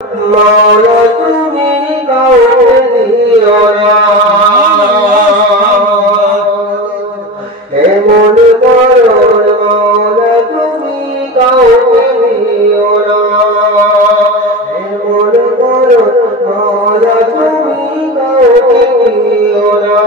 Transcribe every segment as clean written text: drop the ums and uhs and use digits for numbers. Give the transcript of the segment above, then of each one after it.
মাওলা তুমি কাউকে দিও না, এমন মরণ মাওলা তুমি কাউকে দিও না, এমন মরণ মাওলা তুমি কাউকে দিও না।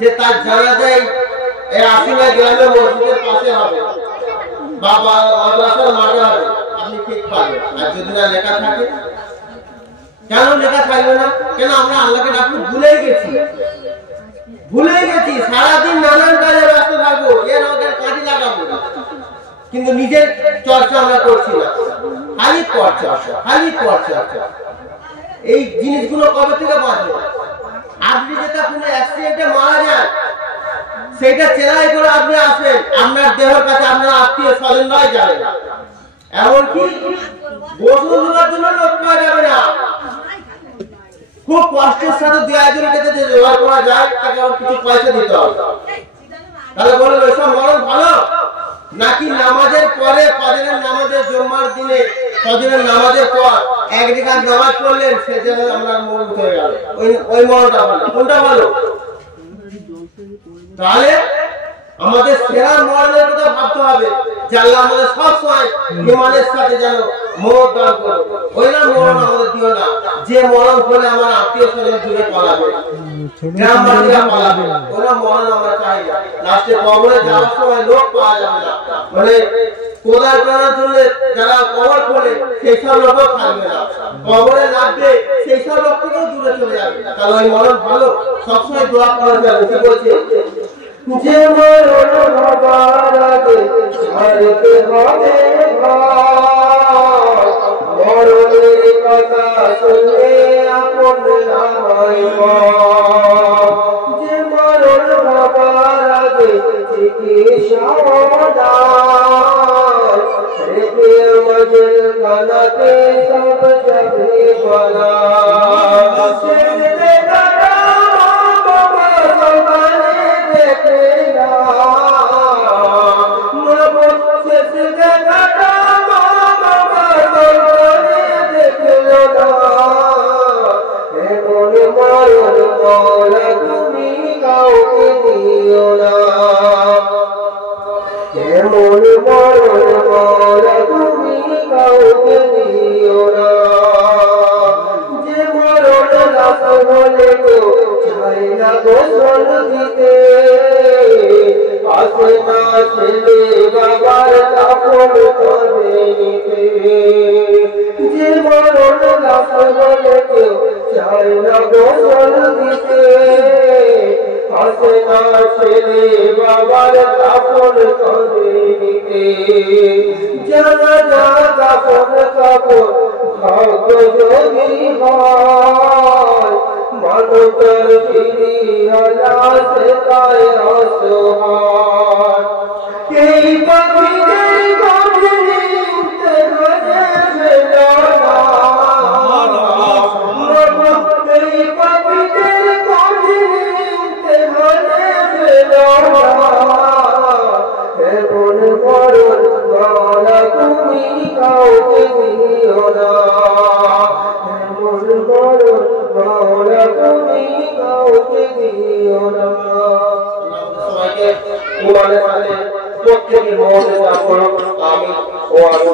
যে তার জানা যায় এই আসিনা গ্রামের মসজিদের পাশে হবে, বাবা মাদ্রাসার মাঠে হবে, আপনি ঠিক পাবেন। আর যদি না লেখা থাকে, কেন লেখা থাকবে না? কেন আমরা আল্লাহকে ডাকতে ভুলে গেছি, সারাদিন নানান কাজে ব্যস্ত থাকবো, এর আমাদের কাজে লাগাবো, কিন্তু নিজের চর্চা আমরা করছি না, খালি পর চর্চা। এই জিনিসগুলো কবে থেকে বাঁচবে? আপনি যেটা কোনো অ্যাক্সিডেন্টে মারা যান, সেটা চেলাই করে আপনি আসেন, আপনার দেহের কাছে আপনার আত্মীয় স্বজনরাই যাবে না, এমনকি গোসল দেওয়ার জন্য লোক পাওয়া যাবে না। খুব কষ্টের সাথে দু একজনকে যদি জোগাড় করা যায়, তাকে আমার কিছু পয়সা দিতে হবে। তাহলে বলেন ওইসব মরণ ভালো নাকি নামাজের পরে, ফজরের নামাজের জুম্মার দিনে ফজরের নামাজের পর এক রাকাত নামাজ পড়লেন, সেজন্য আমরা মরণ হয়ে গেল, ওই মরণটা ভালো? কোনটা ভালো? তাহলে আমাদের সেরা মরণের কথা ভাবতে হবে যে আল্লাহ আমাদের সবসময় ইমানের সাথে যেন মরণ দান করো। ওই না মরণ আমাদের দিও না যে মরণ হলে আমার আত্মীয় স্বজন দূরে পালাবে, গ্রামবাসীরা পালাবে, ওরা মরণ আমরা চাই না। লাস্টে কবরে যাওয়ার সময় লোক পাওয়া যাবে না, মানে কোদাল করার জন্য যারা কবর করে সেই সব লোকও থাকবে না, কবরে লাগবে সেই সব লোক থেকেও দূরে চলে যাবে। তাহলে ওই মরণ ভালো? সবসময় দোয়া করা যাবে। কি বলছে? যে মরণ হবার আগে ছাড়তে হবে ঘর, মরণের কথা শুনলে আপন নামাই মর। যে মরণ হবার আগে চিকিৎসা রেখে আমাদের খানাতে সব যাবে বলা। তুমি কাউকে দিও না, এমন মরণ মাওলা তুমি কাউকে দিও না। যে মরণ লাশ হলে কেউ চায় না গোসল দিতে, আসে না ছেলে বাবার কাপড় করে নিতে। যে মরণ লাশ হলে কেউ চায় না গোসল দিতে, আসে না ছেলে বাবার কাপড় করে নিতে। জানাজা কাপড় কাপড় ভাগ্য যদি হয়, মানবতার ফিরিয়া আসে তাই অসহায়। এই পাখিদের গভীরে ঘরে ফেলো না, এই পাখিদের গভীরে ঘরে ফেলো না। এমন মরণ মাওলা তুমি কাউকে দিও করো মাওলা তুমি কাউকে দিও না। সবাইকে ইমানের সাথে প্রত্যেকের মনে করো আমি ও আমি